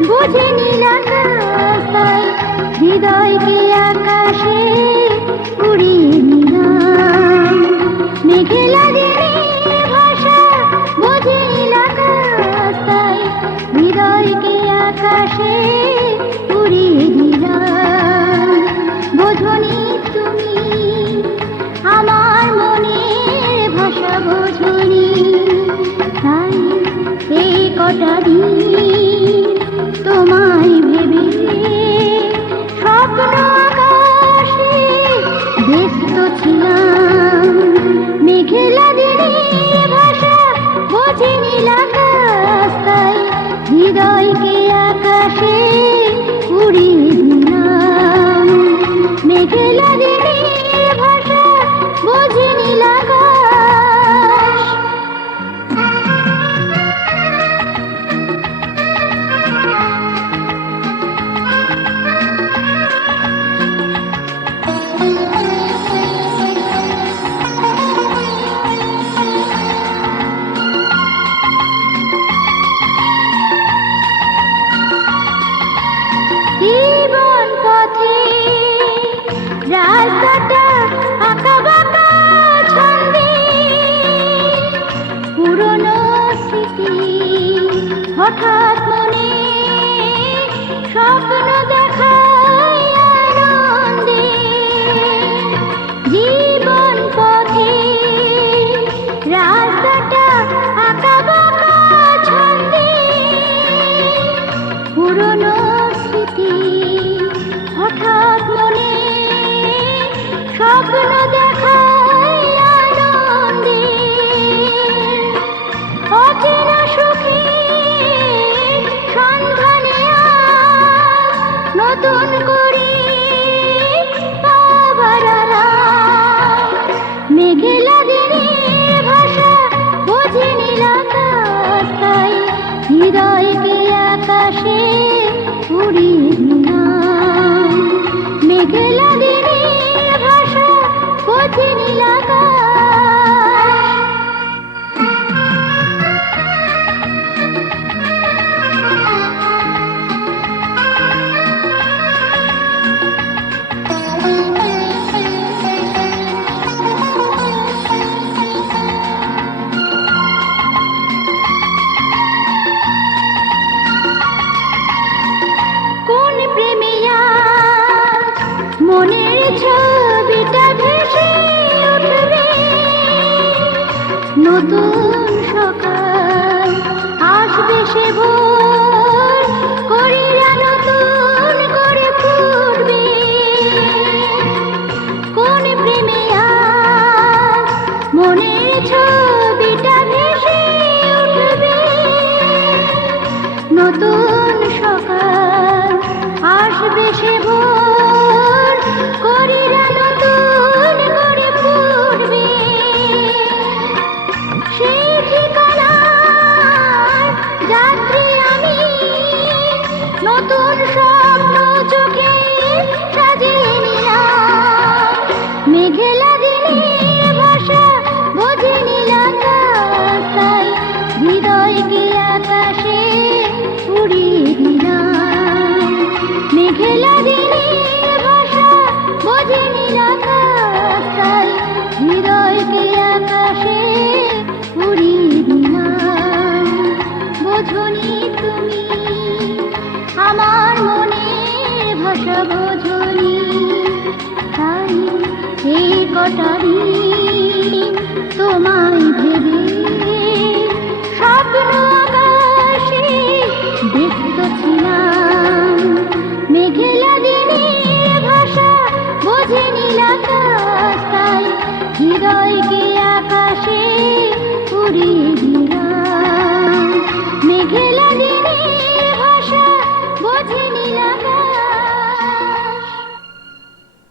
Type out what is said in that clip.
বুঝে নিলাম রাস্তায় হৃদয়কে আকাশে উড়িয়ে নিলাম মেঘলা দিনের ভাষা বুঝে নিলাম রাস্তায় হৃদয়কে আকাশে উড়িয়ে দিলাম বোঝনি তুমি আমার মনের ভাষা বোঝনি তাই এই কটা দিন তোমায় ভেবে স্বপ্ন আকাশে ব্যস্ত ছিলাম মেঘলা দিনের ভাষা বুঝে নিলাম রাস্তায় হৃদয়কে আকাশে উড়িয়ে দিলাম মেঘলা দিনের ভাষা বুঝে নিলাম জীবন পথে রাস্তাটা আঁকা বাঁকা ছন্দে পুরনো স্মৃতি হঠাৎ মনে স্বপ্ন দেখায় আনন্দে জীবন পথে রাস্তাটা আঁকা বাঁকা ছন্দে পুরনো স্মৃতি হঠাৎ মনে স্বপ্ন দেখায় আনন্দে অচেনা সুখে সন্ধানে আজ নতুন করে পাবার আরাম মেঘলা দিনের ভাষা বুঝে নিলাম রাস্তায় হৃদয়কে আকাশে উড়িয়ে দিলাম মেঘলা দিনের ভাষা বুঝে নিলাম কোন প্রেমে আজ মনের ছবিটা ভেসে উঠবে নতুন সকাল আসবে সে ভোর করিরা নতুন করে ফুটবে কোন প্রেমে আজ মনের ছবিটা ভেসে উঠবে নতুন সকাল আসবে সে ভোর করিরা নতুন করে ফুটবে সেই ঠিকানার যাত্রী আমি নতুন স্বপ্ন চোখে সাজিয়ে নিলাম মেঘলা দিনের ভাষা বুঝে নিলাম রাস্তায় হৃদয়কে আকাশে উড়িয়ে দিলাম মেঘলা দিনের ভাষা বুঝে নিলাম রাস্তায় হৃদয়কে আকাশে উড়িয়ে দিলাম বোঝনি তুমি আমার মনের ভাষা বোঝনি তাই এই কটা দিন তোমায়